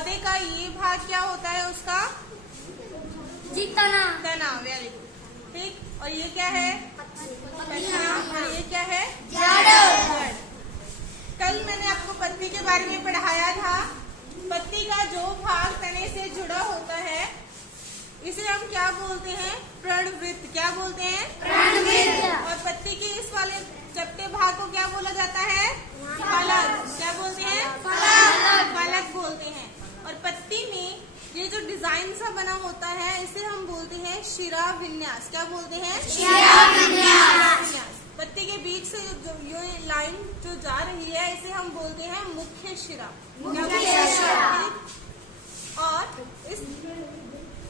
पौधे का ये भाग क्या होता है उसका? जी तना। तना, वेरी गुड। ठीक, और ये क्या है? पत्तियां। और ये क्या है? जड़। कल मैंने आपको पत्ती के बारे में पढ़ाया था। पत्ती का जो भाग तने से जुड़ा होता है इसे हम क्या बोलते हैं? प्रणवृत्त। क्या बोलते हैं? प्रणवृत्त। और पत्ती के इस वाले चपटे भाग को क्या बोला जाता है? फलक। क्या बोलते हैं? फलक। फलक बोलते हैं। और पत्ती में ये जो डिजाइन सा बना होता है इसे हम बोलते हैं शिरा विन्यास। क्या बोलते हैं? शिरा विन्यास। पत्ती के बीच से जो ये लाइन जो जा रही है इसे हम बोलते हैं मुख्य शिरा। और इस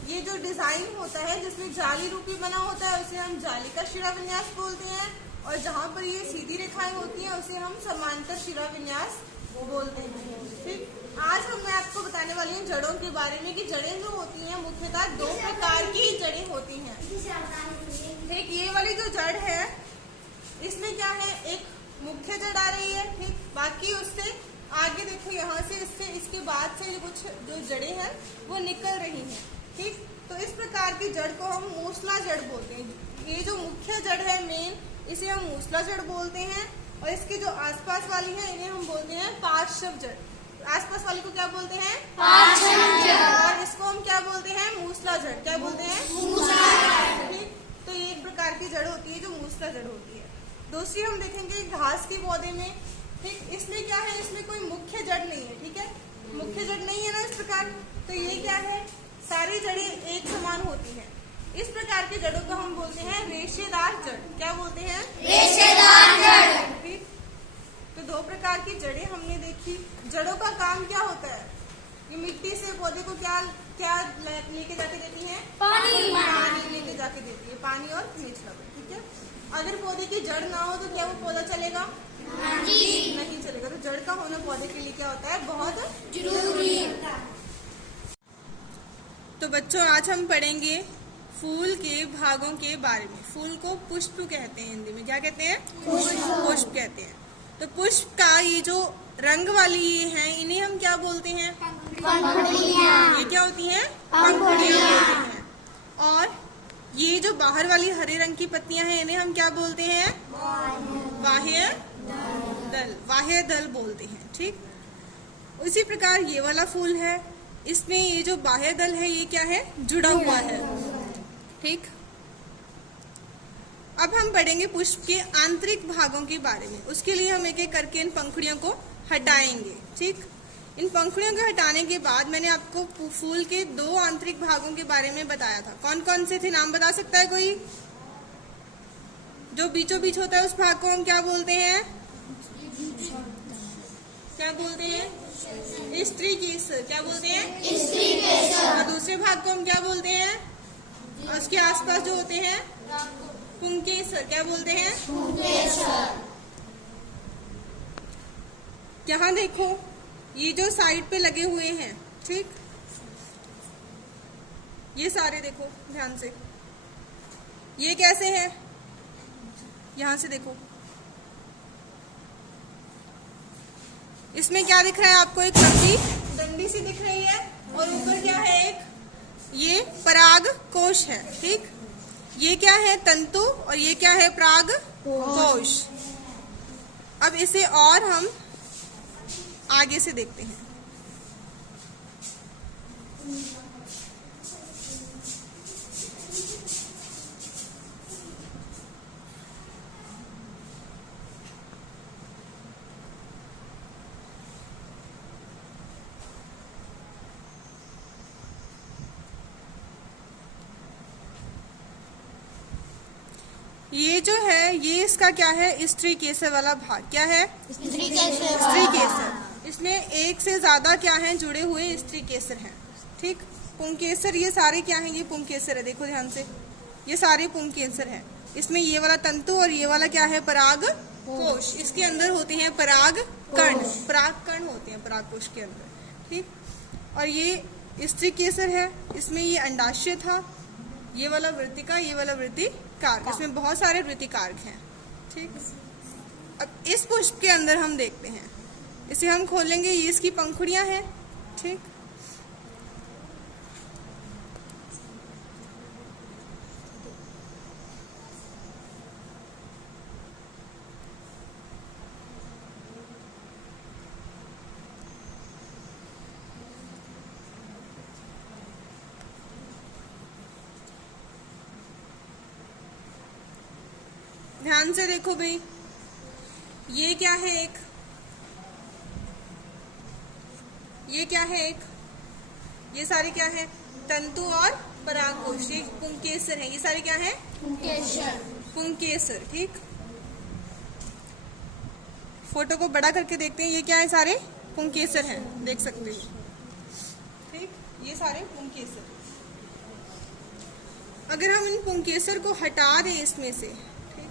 ये जो डिजाइन होता है जिसमें जाली रूपी बना होता है उसे हम जाली का शिरा विन्यास बोलते हैं। और जहाँ पर ये सीधी रेखाएं होती हैं उसे हम समांतर शिरा विन्यास बोलते हैं। ठीक, आज मैं आपको बताने वाली हूँ जड़ों के बारे में कि जड़ें जो होती हैं मुख्यतः 2 प्रकार की जड़ें होती हैं। ठीक, ये वाली जो जड़ है इसमें क्या है? एक मुख्य जड़ आ रही है। ठीक, बाकी उससे आगे देखो यहाँ से इसके बाद से कुछ जो जड़ें हैं वो निकल रही हैं। ठीक, तो इस प्रकार की जड़ को हम मूसला जड़ बोलते हैं। ये जो मुख्य जड़ है मेन इसे हम मूसला जड़ बोलते हैं। और इसके जो आसपास वाली है इन्हें हम बोलते हैं पार्श्व जड़। आसपास वाली को क्या बोलते हैं? पार्श्व जड़। और इसको हम क्या बोलते हैं? मूसला जड़। क्या बोलते हैं? मूसला जड़। ठीक, तो ये एक प्रकार की जड़ होती है जो मूसला जड़ होती है। दूसरी हम देखेंगे घास के पौधे में। ठीक, इसमें क्या है? इसमें कोई मुख्य जड़ नहीं है। ठीक है, मुख्य जड़ नहीं है ना इस प्रकार, तो ये क्या है? सारी जड़ें एक समान होती हैं। इस प्रकार की जड़ों को हम बोलते हैं रेशेदार जड़। क्या बोलते हैं? रेशेदार जड़। ठीक, तो 2 प्रकार की जड़ें हमने देखी। जड़ों का काम क्या होता है? ये मिट्टी से पौधे को क्या क्या लेके जाके देती है? पानी लेके जाके देती है, पानी और खनिज लवण। ठीक है, अगर पौधे की जड़ ना हो तो क्या वो पौधा चलेगा? नहीं चलेगा। तो जड़ का होना पौधे के लिए क्या होता है? बहुत जरूरी है। तो बच्चों आज हम पढ़ेंगे फूल के भागों के बारे में। फूल को पुष्प कहते हैं, हिंदी में क्या कहते हैं? पुष्प कहते हैं। तो पुष्प का ये जो रंग वाली ये है इन्हें हम क्या बोलते हैं? पंखुड़ियां। ये क्या होती हैं? पंखुड़ियां होती हैं। और ये जो बाहर वाली हरे रंग की पत्तियां हैं इन्हें हम क्या बोलते हैं? बाह्य दल। बाह्य दल बोलते हैं। ठीक, उसी प्रकार ये वाला फूल है, इसमें ये जो बाह्य दल है ये क्या है? जुड़ा हुआ है। ठीक, अब हम पढ़ेंगे पुष्प के आंतरिक भागों के बारे में। उसके लिए हम एक एक करके इन पंखुड़ियों को हटाएंगे। ठीक, इन पंखुड़ियों को हटाने के बाद मैंने आपको फूल के 2 आंतरिक भागों के बारे में बताया था। कौन कौन से थे? नाम बता सकता है कोई? जो बीचों बीच होता है उस भाग को हम क्या बोलते हैं? क्या बोलते हैं? स्त्री केसर। क्या बोलते हैं? स्त्री केसर। और दूसरे भाग को हम क्या बोलते हैं? और उसके आसपास जो होते हैं? पुंकेसर। क्या बोलते हैं? पुंकेसर। यहाँ देखो ये जो साइड पे लगे हुए हैं, ठीक, ये सारे देखो ध्यान से, ये कैसे है? यहाँ से देखो, इसमें क्या दिख रहा है आपको? एक लंबी डंडी सी दिख रही है और ऊपर क्या है? एक ये पराग कोश है। ठीक, ये क्या है? तंतु। और ये क्या है? पराग कोश। अब इसे और हम आगे से देखते हैं। ये जो है ये इसका क्या है? स्त्री केसर वाला भाग। क्या है? स्त्री केसर। इसमें एक से ज्यादा क्या है? जुड़े हुए स्त्री केसर हैं। ठीक, पुंकेसर ये सारे क्या हैं? ये पुंकेसर है। देखो ध्यान से, ये सारे पुंकेसर हैं। इसमें ये वाला तंतु और ये वाला क्या है? पराग कोश। इसके अंदर होते हैं पराग कण। पराग कण होते हैं पराग कोश के अंदर। ठीक, और ये स्त्री केसर है। इसमें ये अंडाशय था, ये वाला वृत्तिका, ये वाला वृत्तिकारक। इसमें बहुत सारे वृत्तिकारक हैं। ठीक, अब इस पुष्प के अंदर हम देखते हैं, इसे हम खोलेंगे, ये इसकी पंखुड़ियां हैं। ठीक, ध्यान से देखो भाई, ये क्या है एक, ये क्या है एक, ये सारे क्या है? तंतु और परागकोश। ये पुंकेसर है। ये सारे क्या है? पुंकेसर। ठीक, फोटो को बड़ा करके देखते हैं। ये क्या है? सारे पुंकेसर हैं, देख सकते हैं। ठीक, ये सारे पुंकेसर। अगर हम इन पुंकेसर को हटा दें इसमें से, ठीक,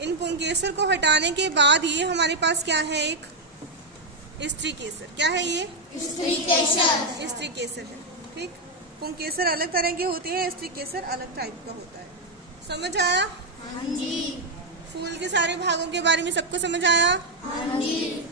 इन पुंकेसर को हटाने के बाद ये हमारे पास क्या है? एक स्त्री केसर। क्या है ये? स्त्री केसर है। ठीक, पुंकेसर अलग तरह के होते हैं, स्त्री केसर अलग टाइप का होता है। समझ आया? हाँ जी। फूल के सारे भागों के बारे में सबको समझ आया? हाँ जी।